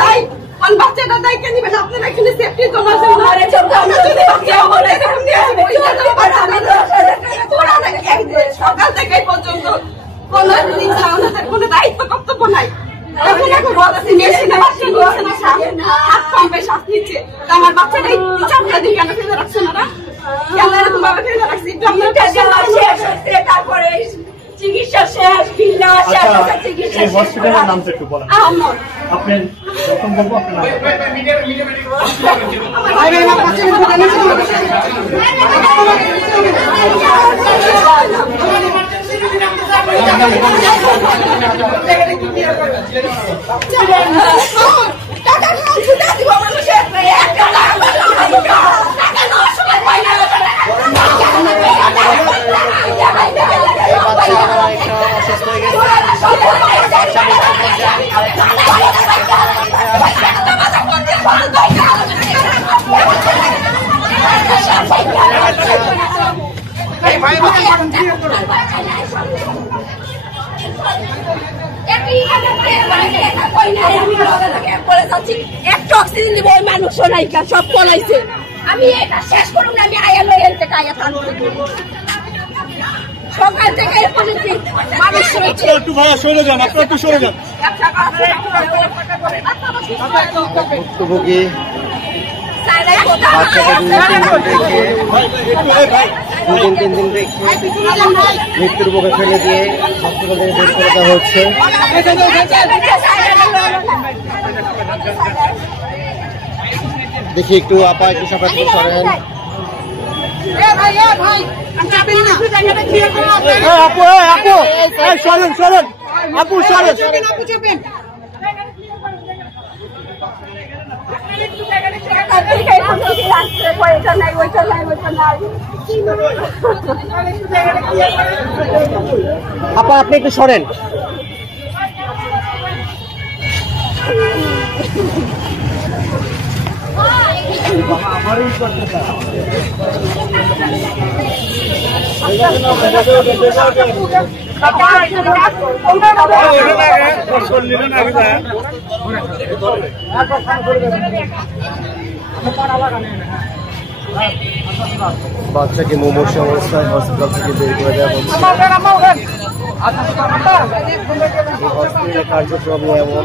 তাই কোন বাচ্চাটা তাই কেন নিবেন আপনারা এখানে সেফটি জমা সকাল থেকে পর্যন্ত কোনো দায়িত্ব কর্তব্য নাই। আমার বাচ্চাটাই দিন কেন ফেলে রাখছে না কেন এরকম ভাবে ফেলে রাখছি তারপরে চিকিৎসা শেষ হসপিটালের নামটা একটু বলেন। আপনি যখন বলবো আপনার একটা অক্সিজেন দিব ওই মানুষ নাই সব পলাইছে। আমি এটা শেষ করুন আমি আয়ালো এনতে কায়া সকাল থেকে মানুষ একটু ভাইয়া সরে যান, আপনারা একটু সরে যান। ভুক্তভোগী দুদিন 3 দিন রেখে মৃত্যুর মুখে ফেলে দিয়ে হাসপাতালে বের করে দেওয়া হচ্ছে। দেখি একটু আপা একটু সবাই করেন। আপু আপু সরেন সরেন আপু সরেন। আপা আপনি একটু সরেন। বাচ্চাকে মুমূর্ষু অবস্থায় হসপিটাল থেকে বের করে দেওয়া হচ্ছে। হসপিটালের কার্যক্রম এমন